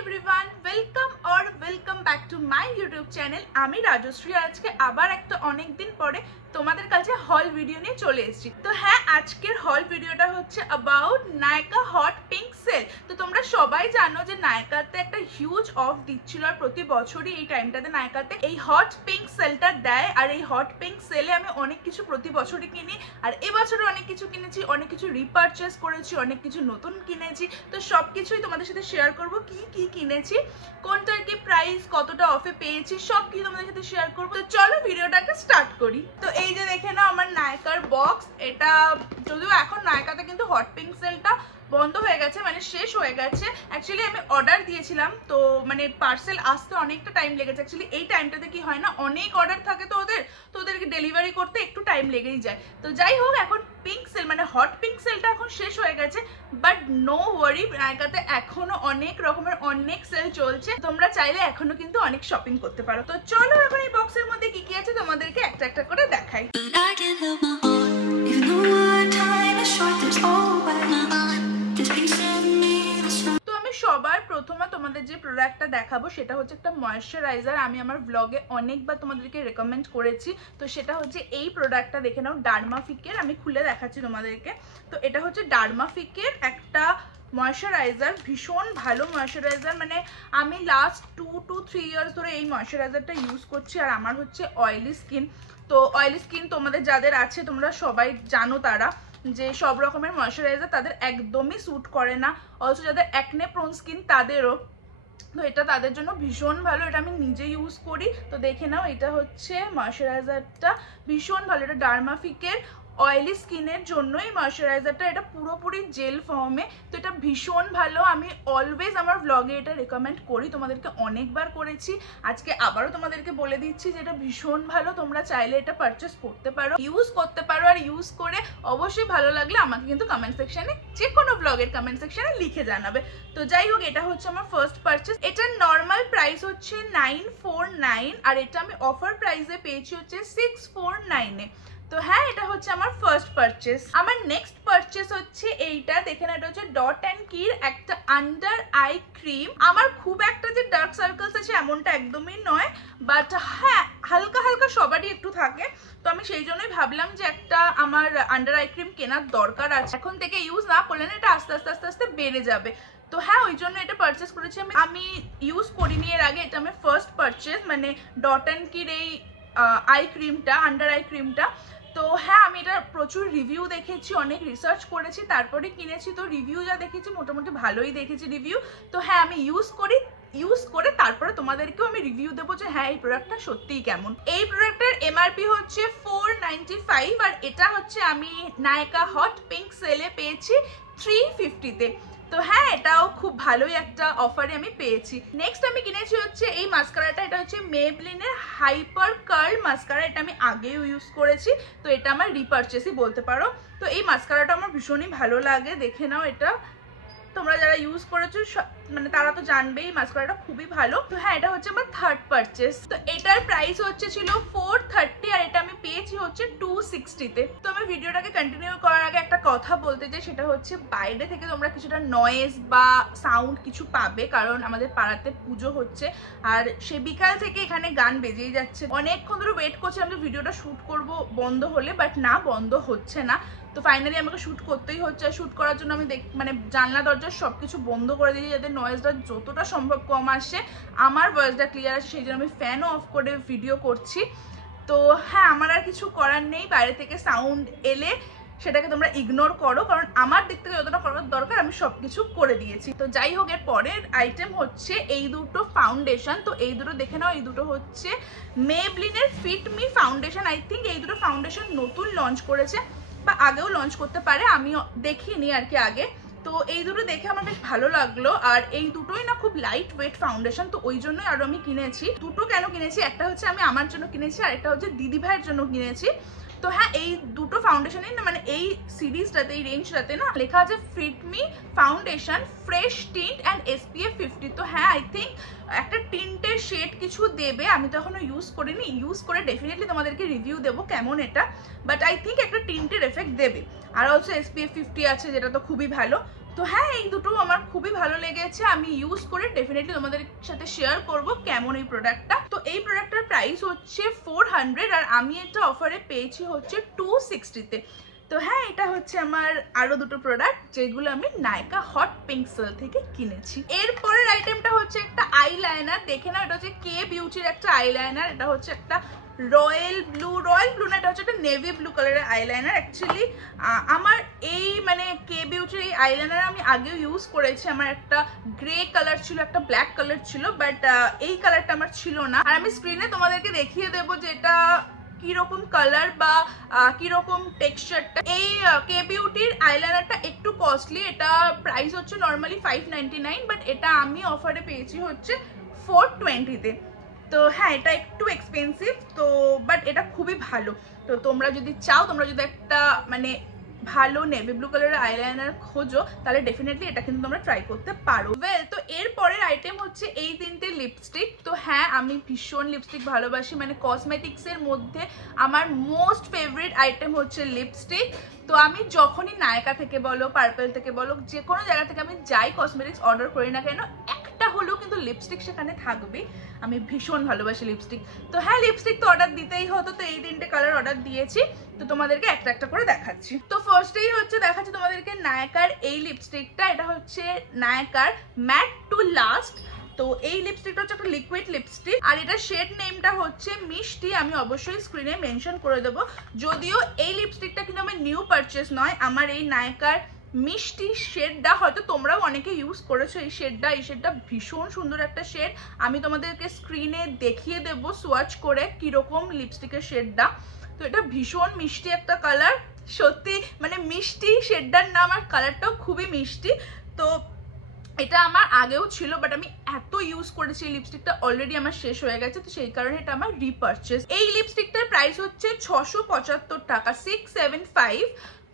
Everyone welcome back to my YouTube channel आमी राजश्री आज के आबार एक अनेक दिन परे তোমাদের কাছে হল ভিডিও নিয়ে চলে এসেছি। তো হ্যাঁ, আজকের হল ভিডিওটা হচ্ছে about Nayka hot pink sell. তো তোমরা সবাই জানো যে নায়কাতে একটা হিউজ অফ দিচ্ছিল আর প্রতি বছরই এই টাইমটাতে নায়কাতে এই হট পিঙ্ক সেলটা দেয়। আর এই হট পিঙ্ক সেলে আমি অনেক কিছু প্রতি বছরই কিনি, আর এবছরে অনেক কিছু কিনেছি, অনেক কিছু রিপারচেস করেছি, অনেক কিছু নতুন কিনেছি। তো সব কিছুই তোমাদের সাথে শেয়ার করব, কি কি কিনেছি, কোনটার কি প্রাইস, কতটা অফে পেয়েছি, সব কিছু তোমাদের সাথে শেয়ার করব। তো চলো ভিডিওটাকে স্টার্ট করি। তো এই যে দেখে নাও আমার নায়কার বক্স। এটা যদিও এখন নায়কাতে কিন্তু হট পিঙ্ক সেলটা বন্ধ হয়ে গেছে, মানে শেষ হয়ে গেছে। অ্যাকচুয়ালি আমি অর্ডার দিয়েছিলাম, তো মানে পার্সেল আসতে অনেকটা টাইম লেগেছে। অ্যাকচুয়ালি এই টাইমটাতে কি হয় না, অনেক অর্ডার থাকে তো ওদেরকে ডেলিভারি করতে একটু টাইম লেগেই যায়। তো যাই হোক, এখন পিঙ্ক সেল মানে হট পিঙ্ক সেলটা এখন শেষ হয়ে গেছে, বাট নো ওয়ারি, নায়কাতে এখনো অনেক রকমের অনেক সেল চলছে। তোমরা চাইলে এখনো কিন্তু অনেক শপিং করতে পারো। তো চলো এখন এই বক্সের মধ্যে কি কি আছে তোমাদেরকে একটা একটা করে দেখাই। তো আমি সবার প্রথমে তোমাদের যে প্রোডাক্টটা দেখাবো সেটা হচ্ছে একটা ময়েশ্চারাইজার। আমি আমার ব্লগে অনেকবার তোমাদেরকে রেকমেন্ড করেছি। তো সেটা হচ্ছে এই প্রোডাক্টটা, দেখে নাও, ডার্মাফিকের। আমি খুলে দেখাচ্ছি তোমাদেরকে। তো এটা হচ্ছে ডার্মাফিকের একটা ময়েশ্চারাইজার, ভীষণ ভালো ময়েশ্চারাইজার। মানে আমি লাস্ট 2 to 3 ইয়ার্স ধরে এই ময়েশ্চারাইজারটা ইউজ করছি। আর আমার হচ্ছে অয়েলি স্কিন। তো অয়েলি স্কিন তোমাদের যাদের আছে তোমরা সবাই জানো তারা যে সব রকমের ময়েশ্চারাইজার তাদের একদমই স্যুট করে না। অলসো যাদের অ্যাকনে প্রোন স্কিন তাদেরও, তো এটা তাদের জন্য ভীষণ ভালো। এটা আমি নিজে ইউজ করি। তো দেখে নাও, এটা হচ্ছে ময়েশ্চারাইজারটা, ভীষণ ভালো। এটা ডার্মাফিকের অয়েলি স্কিনের জন্য এই ময়েশ্চারাইজারটা, এটা পুরোপুরি জেল ফর্মে। তো এটা ভীষণ ভালো। আমি অলওয়েজ আমার ব্লগে এটা রেকমেন্ড করি, তোমাদেরকে অনেকবার করেছি, আজকে আবারও তোমাদেরকে বলে দিচ্ছি যে এটা ভীষণ ভালো। তোমরা চাইলে এটা পারচেস করতে পারো, ইউজ করতে পারো। আর ইউজ করে অবশ্যই ভালো লাগলে আমাকে কিন্তু কমেন্ট সেকশনে, যে কোনো ব্লগের কমেন্ট সেকশনে লিখে জানাবে। তো যাই হোক, এটা হচ্ছে আমার ফার্স্ট পারচেস। এটার নর্মাল প্রাইস হচ্ছে 949, আর এটা আমি অফার প্রাইসে পেয়েছি হচ্ছে 649-এ। তো হ্যাঁ, এটা হচ্ছে আমার ফার্স্ট পারচেস। আমার নেক্সট পারচেস হচ্ছে এইটা, দেখে না, এটা হচ্ছে ডট অ্যান্ড কির একটা আন্ডার আই ক্রিম। আমার খুব একটা যে ডার্ক সার্কেলস আছে এমনটা একদমই নয়, বাট হ্যাঁ হালকা হালকা সবারই একটু থাকে। তো আমি সেই জন্যই ভাবলাম যে একটা আমার আন্ডার আই ক্রিম কেনার দরকার আছে। এখন থেকে ইউজ না করলে না এটা আস্তে আস্তে আস্তে আস্তে বেড়ে যাবে। তো হ্যাঁ, ওই জন্য এটা পারচেস করেছি। আমি ইউজ করিনি এর আগে, এটা আমি ফার্স্ট পারচেস, মানে ডট অ্যান্ড কির এই আই ক্রিমটা, আন্ডার আই ক্রিমটা। তো হ্যাঁ, আমি এটা প্রচুর রিভিউ দেখেছি, অনেক রিসার্চ করেছি, তারপরে কিনেছি। তো রিভিউ যা দেখেছি মোটামুটি ভালোই দেখেছি রিভিউ। তো হ্যাঁ, আমি ইউজ করে তারপরে তোমাদেরকেও আমি রিভিউ দেবো যে হ্যাঁ এই প্রোডাক্টটা সত্যিই কেমন। এই প্রোডাক্টের এমআরপি হচ্ছে 495, আর এটা হচ্ছে আমি নায়কা হট পিঙ্ক সেলে পেয়েছি 350-তে। তো হ্যাঁ, এটাও খুব ভালোই একটা অফারে আমি পেয়েছি। নেক্সট আমি কিনেছি হচ্ছে এই মাস্কারাটা। এটা হচ্ছে মেবলিনের হাইপার কার্ল মাস্কারা। এটা আমি আগেও ইউজ করেছি, তো এটা আমার রিপারচেসই বলতে পারো। তো এই মাস্কারাটা আমার ভীষণই ভালো লাগে, দেখে নাও। এটা তোমরা যারা ইউজ করেছো মানে তারা তো জানবেই মাস্কারাটা খুবই ভালো। তো হ্যাঁ, এটা হচ্ছে আমার থার্ড পারচেস। তো এটার প্রাইস হচ্ছে ছিল 430, আর এটা আমি পেয়েছি হচ্ছে 260-তে। তো আমি ভিডিওটাকে কন্টিনিউ করার আগে একটা কথা বলতে চাই, সেটা হচ্ছে বাইরে থেকে তোমরা কিছুটা নয়েজ বা সাউন্ড কিছু পাবে, কারণ আমাদের পাড়াতে পুজো হচ্ছে। আর সে বিকাল থেকে এখানে গান বেজেই যাচ্ছে। অনেকক্ষণ ধরে ওয়েট করছি আমি ভিডিওটা শ্যুট করবো বন্ধ হলে, বাট না, বন্ধ হচ্ছে না। তো ফাইনালি আমাকে শ্যুট করতেই হচ্ছে। শ্যুট করার জন্য আমি মানে জানলা দরজা সব কিছু বন্ধ করে দিয়েছি, যাতে নয়েজটা যতটা সম্ভব কম আসে, আমার ভয়েসটা ক্লিয়ার আসে। সেই জন্য আমি ফ্যানও অফ করে ভিডিও করছি। তো হ্যাঁ, আমার আর কিছু করার নেই। বাইরে থেকে সাউন্ড এলে সেটাকে তোমরা ইগনোর করো, কারণ আমার দিক থেকে যতটা করার দরকার আমি সব কিছু করে দিয়েছি। তো যাই হোক, এর পরের আইটেম হচ্ছে এই দুটো ফাউন্ডেশন। তো এই দুটো দেখে নাও, এই দুটো হচ্ছে মেবলিনের fit me foundation. I think এই দুটো ফাউন্ডেশন নতুন লঞ্চ করেছে, বা আগেও লঞ্চ করতে পারে, আমি দেখিনি আর কি আগে। তো এই দুটো দেখে আমার বেশ ভালো লাগলো। আর এই দুটোই না খুব লাইট ওয়েট ফাউন্ডেশন, তো ওই জন্যই আরো আমি কিনেছি। দুটো কেন কিনেছি, একটা হচ্ছে আমি আমার জন্য কিনেছি, আর একটা হচ্ছে দিদি ভাইয়ের জন্য কিনেছি। তো হ্যাঁ, এই দুটো ফাউন্ডেশনই না, মানে এই সিরিজটাতে, এই রেঞ্জটাতে না লেখা আছে fit me foundation fresh tint and SPF 50। তো হ্যাঁ, আই থিঙ্ক একটা টিন্টের শেড কিছু দেবে। আমি তো এখনো ইউজ করিনি, ইউজ করে ডেফিনেটলি তোমাদেরকে রিভিউ দেবো কেমন এটা, বাট আই থিঙ্ক একটা টিন্টের এফেক্ট দেবে। আর অলসো SPF 50 আছে, যেটা তো খুবই ভালো। তো তো হ্যাঁ, এই দুটো আমার খুবই ভালো লেগেছে, আমি ইউজ করে ডেফিনেটলি তোমাদের সাথে শেয়ার করব কেমন এই প্রোডাক্টটা। তো এই প্রোডাক্টটার প্রাইস হচ্ছে 400 আর আমি এটা অফারে পেয়েছি হচ্ছে 260-তে। তো হ্যাঁ, এটা হচ্ছে আমার আরো দুটো প্রোডাক্ট যেগুলো আমি নায়কা হট পিঙ্ক সেল থেকে কিনেছি। এরপরের আইটেমটা হচ্ছে একটা আইলাইনার, দেখে নাও, এটা হচ্ছে কে বিউটির একটা আইলাইনার। এটা হচ্ছে একটা রয়্যাল ব্লু না, এটা হচ্ছে একটা নেভি ব্লু কালারের আইলাইনার। অ্যাকচুয়ালি আমার এই মানে কে বিউটির এই আইলাইনার আমি আগেও ইউজ করেছি। আমার একটা গ্রে কালার ছিল, একটা ব্ল্যাক কালার ছিল, বাট এই কালারটা আমার ছিল না। আর আমি স্ক্রিনে তোমাদেরকে দেখিয়ে দেবো যে এটা কিরকম কালার বা কিরকম টেক্সচারটা। এই কে বিউটির আইলাইনারটা একটু কস্টলি, এটা প্রাইস হচ্ছে নর্মালি 599, বাট এটা আমি অফারে পেয়েছি হচ্ছে 420-তে। তো হ্যাঁ, এটা একটু এক্সপেন্সিভ, তো বাট এটা খুবই ভালো। তো তোমরা যদি চাও, তোমরা যদি একটা মানে ভালো নেভি ব্লু কালারের আইলাইনার খোঁজো, তাহলে ডেফিনেটলি এটা কিন্তু তোমরা ট্রাই করতে পারো। ওয়েল, তো এর পরের আইটেম হচ্ছে এই তিনটে লিপস্টিক। তো হ্যাঁ, আমি ভীষণ লিপস্টিক ভালোবাসি, মানে কসমেটিক্সের মধ্যে আমার মোস্ট ফেভারিট আইটেম হচ্ছে লিপস্টিক। তো আমি যখনই নায়কা থেকে বলো, পার্পল থেকে বলো, যে কোনো জায়গা থেকে আমি যাই কসমেটিক্স অর্ডার করি না কেন, একটা হলেও কিন্তু লিপস্টিক সেখানে থাকবে। আমি ভীষণ ভালোবাসি লিপস্টিক। তো হ্যাঁ, লিপস্টিক তো অর্ডার দিতেই হতো, তো এই তিনটে কালার অর্ডার দিয়েছি। তো তোমাদেরকে একটা একটা করে দেখাচ্ছি। তো ফার্স্টেই হচ্ছে দেখাচ্ছি তোমাদেরকে নায়কার এই লিপস্টিকটা। এটা হচ্ছে নায়কার ম্যাট টু লাস্ট। তো এই লিপস্টিকটা হচ্ছে একটা লিকুইড লিপস্টিক, আর এটা শেড নেমটা হচ্ছে মিষ্টি। আমি অবশ্যই স্ক্রিনে মেনশন করে দেবো। যদিও এই লিপস্টিকটা কিন্তু আমার নিউ পারচেস নয়, আমার এই নায়কার মিষ্টি শেডটা হয়তো তোমরাও অনেকে ইউজ করেছো। এই শেডটা ভীষণ সুন্দর একটা শেড। আমি তোমাদেরকে স্ক্রিনে দেখিয়ে দেবো সোয়াচ করে কিরকম লিপস্টিকের শেডটা। তো এটা ভীষণ মিষ্টি একটা কালার, সত্যি মানে মিষ্টি শেডটার নাম, আর কালারটাও খুবই মিষ্টি। তো এটা আমার আগেও ছিল, বাট আমি এত ইউজ করেছি এই লিপস্টিকটা, অলরেডি আমার শেষ হয়ে গেছে, তো সেই কারণে এটা আমার রিপারচেস। এই লিপস্টিকটার প্রাইস হচ্ছে 675 টাকা, 675।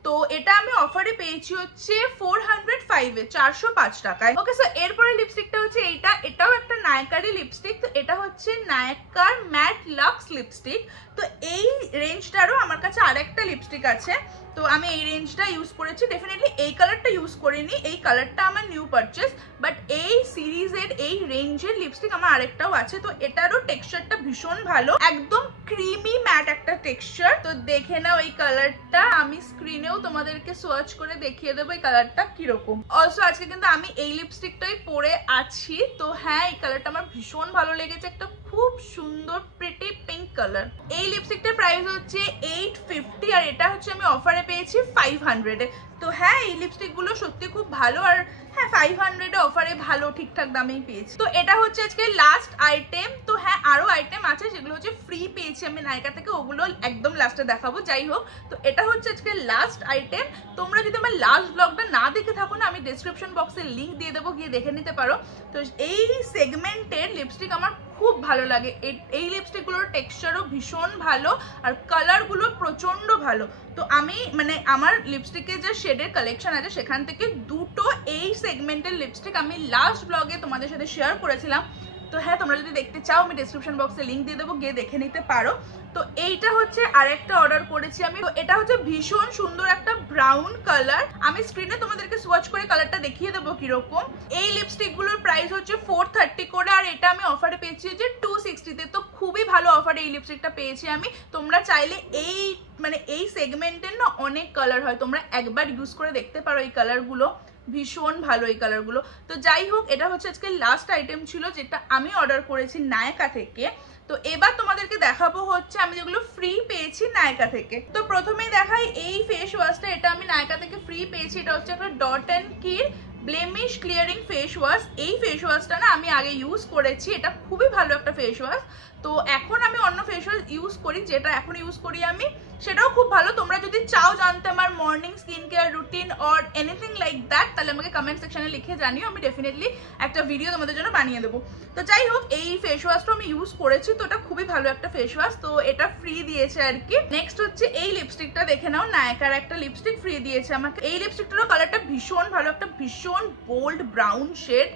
তো এটা আমি অফারে পেয়েছি হচ্ছে 405-এ, 405 টাকায়। ওকে, সো এরপরে লিপস্টিকটা হচ্ছে এইটা। এটাও একটা নায়কারই লিপস্টিক। তো এটা হচ্ছে নায়কার ম্যাট লাক্স লিপস্টিক। তো এই রেঞ্জটারও আমার কাছে আরেকটা লিপস্টিক আছে, তো আমি এই রেঞ্জটা ইউজ করেছি। ডেফিনেটলি এই কালারটা ইউজ করিনি, এই কালারটা আমার নিউ পারচেস, বাট এই সিরিজের এই রেঞ্জের লিপস্টিক আমার আরেকটাও আছে। তো এটারও টেক্সচারটা ভীষণ ভালো, একদম ক্রিমি ম্যাট একটা টেক্সচার। তো দেখে নাও এই কালারটা, আমি স্ক্রিনেও তোমাদেরকে সোয়াচ করে দেখিয়ে দেবো এই কালারটা কিরকম। অলসো আজকে কিন্তু আমি এই লিপস্টিকটাই পরে আছি। তো হ্যাঁ, এই কালারটা আমার ভীষণ ভালো লেগেছে, একটা খুব সুন্দর প্রিটি পিঙ্ক কালার। এই লিপস্টিকটার প্রাইস হচ্ছে 850, আর এটা হচ্ছে আমি অফারে পেয়েছি 500-এ। তো হ্যাঁ, এই লিপস্টিকগুলো সত্যি খুব ভালো, আর হ্যাঁ 500-এ অফারে ভালো ঠিকঠাক দামেই পেয়েছি। তো এটা হচ্ছে আজকে লাস্ট আইটেম। তো হ্যাঁ, আরো আইটেম আছে যেগুলো হচ্ছে ফ্রি পেয়েছি আমি নায়কা থেকে, ওগুলো একদম লাস্টে দেখাবো। যাই হোক, তো এটা হচ্ছে আজকে লাস্ট আইটেম। তোমরা যদি আমার লাস্ট ব্লগটা না দেখে থাকো না, আমি ডেসক্রিপশন বক্সে লিঙ্ক দিয়ে দেবো, গিয়ে দেখে নিতে পারো। তো এই সেগমেন্টের লিপস্টিক আমার খুব ভালো লাগে। এই লিপস্টিকগুলোর টেক্সচারও ভীষণ ভালো, আর কালারগুলো প্রচন্ড ভালো। তো আমি মানে আমার লিপস্টিকের যে শেডের কালেকশন আছে, সেখান থেকে দুটো এই সেগমেন্টের লিপস্টিক আমি লাস্ট ব্লগে তোমাদের সাথে শেয়ার করেছিলাম। তো হ্যাঁ, তোমরা যদি দেখতে চাও, আমি ডেসক্রিপশন বক্সে লিঙ্ক দিয়ে দেবো, গিয়ে দেখে নিতে পারো। তো এইটা হচ্ছে আরেকটা অর্ডার করেছি আমি। তো এটা হচ্ছে ভীষণ সুন্দর একটা ব্রাউন কালার, আমি স্ক্রিনে তোমাদেরকে সোয়াচ করে কালারটা দেখিয়ে দেবো কিরকম। এই লিপস্টিকগুলোর প্রাইস হচ্ছে 430 করে, আর এটা আমি অফারে পেয়েছি যে 260-তে। তো খুবই ভালো অফারে এই লিপস্টিকটা পেয়েছি আমি। তোমরা চাইলে এই মানে এই সেগমেন্টের না অনেক কালার হয়, তোমরা একবার ইউজ করে দেখতে পারো এই কালারগুলো, ভীষণ ভালো এই কালারগুলো। তো যাই হোক, এটা হচ্ছে আজকে লাস্ট আইটেম ছিল যেটা আমি অর্ডার করেছি নায়কা থেকে। তো এবার তোমাদেরকে দেখাবো হচ্ছে আমি যেগুলো ফ্রি পেয়েছি নায়কা থেকে। তো প্রথমেই দেখাই এই ফেস ওয়াশটা, এটা আমি নায়কা থেকে ফ্রি পেয়েছি। এটা হচ্ছে একটা ডট অ্যান্ড কির ব্লেমিশ ক্লিয়ারিং ফেস ওয়াশ। এই ফেস ওয়াশটা না আমি আগে ইউজ করেছি, এটা খুবই ভালো একটা ফেস ওয়াশ। তো এখন আমি অন্য ফেস ওয়াশ ইউজ করি, যেটা এখন ইউজ করি আমি, সেটাও খুব ভালো। তোমরা যদি চাও জানতে আমার morning skin care routine or anything like that, তাহলে আমাকে কমেন্ট সেকশনে লিখে জানিও, আমি ডেফিনেটলি একটা ভিডিও তোমাদের জন্য বানিয়ে দেবো। তো যাই হোক, এই ফেস ওয়াশটা আমি ইউজ করেছি, তো এটা খুবই ভালো একটা ফেস ওয়াশ। তো এটা ফ্রি দিয়েছে আর কি। নেক্সট হচ্ছে এই লিপস্টিকটা দেখে নাও, নায়কার একটা লিপস্টিক ফ্রি দিয়েছে আমাকে। এই লিপস্টিকটারও কালারটা ভীষণ ভালো, একটা ভীষণ বোল্ড ব্রাউন শেড।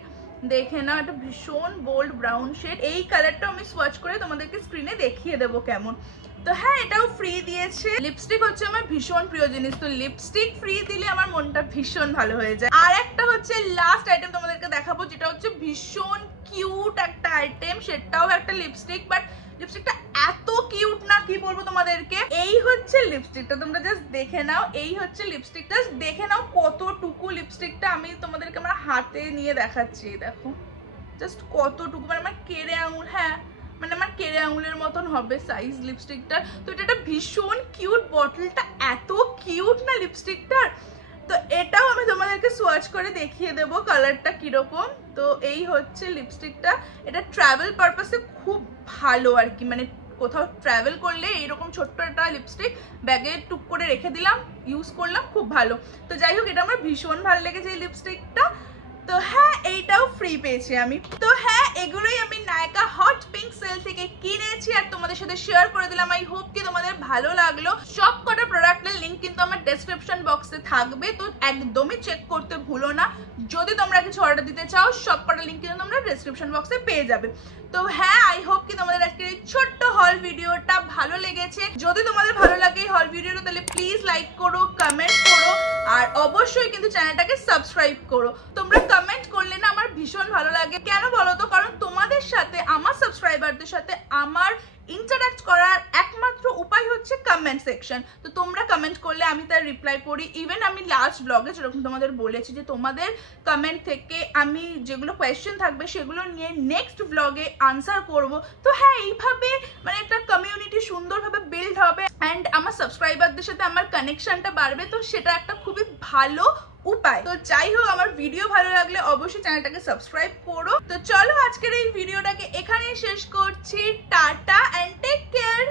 দেখে নাও, এটা ভীষণ বোল্ড ব্রাউন শেড। এই কালারটা আমি সোয়াচ করে তোমাদেরকে স্ক্রিনে দেখিয়ে দেবো কেমন। তো হ্যাঁ, এটাও ফ্রি দিয়েছে। লিপস্টিক হচ্ছে আমার ভীষণ প্রিয় জিনিস, তো লিপস্টিক ফ্রি দিলে আমার মনটা ভীষণ ভালো হয়ে যায়। আর একটা হচ্ছে লাস্ট আইটেম তোমাদেরকে দেখাবো, যেটা হচ্ছে ভীষণ কিউট একটা আইটেম, সেটাও একটা লিপস্টিক, বাট লিপস্টিকটা এত কিউট না, কি বলবো তোমাদেরকে। এই হচ্ছে লিপস্টিকটা, তোমরা জাস্ট দেখে নাও। এই হচ্ছে লিপস্টিকটা, দেখে নাও কতটুকু লিপস্টিকটা। আমি তোমাদেরকে আমার হাতে নিয়ে দেখাচ্ছি, দেখো জাস্ট কতটুকু, মানে আমার কেড়ে আঙুল, হ্যাঁ মানে আমার কেড়ে আঙুলের মতন হবে সাইজ লিপস্টিকটা। তো এটা একটা ভীষণ কিউট, বটলটা এত কিউট না লিপস্টিকটার। তো এটাও আমি তোমাদেরকে সোয়াচ করে দেখিয়ে দেবো কালারটা কিরকম। তো এই হচ্ছে লিপস্টিকটা, এটা ট্রাভেল পারপাসে খুব ভালো আর কি, মানে কোথাও ট্রাভেল করলে এইরকম ছোট্ট একটা লিপস্টিক ব্যাগে টুক করে রেখে দিলাম, ইউজ করলাম, খুব ভালো। তো যাই হোক, এটা আমার ভীষণ ভালো লেগেছে এই লিপস্টিকটা। তো হ্যাঁ, এইটাও ফ্রি পেয়েছি আমি। তো হ্যাঁ, এগুলোই আমি নায়কা হট পিঙ্ক সেল থেকে কিনেছি আর তোমাদের সাথে শেয়ার করে দিলাম। আই হোপ কি তোমাদের ভালো লাগলো। সব কটা প্রোডাক্টের লিঙ্ক কিন্তু আমার ডেসক্রিপশন বক্সে থাকবে, তো একদমই চেক করতে ভুলো না। যদি তোমরা কিছু অর্ডার দিতে চাও, সব কটা লিঙ্ক কিন্তু তোমরা ডেসক্রিপশন বক্সে পেয়ে যাবে। তো হ্যাঁ, আই হোপ কি তোমাদের আজকের এই ছোট্ট হল ভিডিওটা ভালো লেগেছে। যদি তোমাদের ভালো লাগে এই হল ভিডিওটা, তাহলে প্লিজ লাইক করো, কমেন্ট করো, আর অবশ্যই কিন্তু চ্যানেলটাকে সাবস্ক্রাইব করো। তোমরা কমেন্ট করলে না আমার ভীষণ ভালো লাগে। কেন বলো তো? কারণ তোমাদের সাথে, আমার সাবস্ক্রাইবারদের সাথে আমার ইন্টারঅ্যাক্ট করার একমাত্র উপায় হচ্ছে কমেন্ট সেকশন। তো তোমরা কমেন্ট করলে আমি তার রিপ্লাই করি। ইভেন আমি লাস্ট ব্লগে যেরকম তোমাদের বলেছি যে তোমাদের কমেন্ট থেকে আমি যেগুলো কোয়েশ্চেন থাকবে সেগুলো নিয়ে নেক্সট ব্লগে আনসার করব। তো হ্যাঁ, এইভাবে মানে একটা কমিউনিটি সুন্দরভাবে বিল্ড হবে অ্যান্ড আমার সাবস্ক্রাইবারদের সাথে আমার কানেকশনটা বাড়বে। তো সেটা একটা খুবই ভালো উপায়। তো যাই হোক, আমার ভিডিও ভালো লাগলে অবশ্যই চ্যানেলটাকে সাবস্ক্রাইব করো। তো চলো, আজকের এই ভিডিওটাকে এখানেই শেষ করছি। Tata and take care.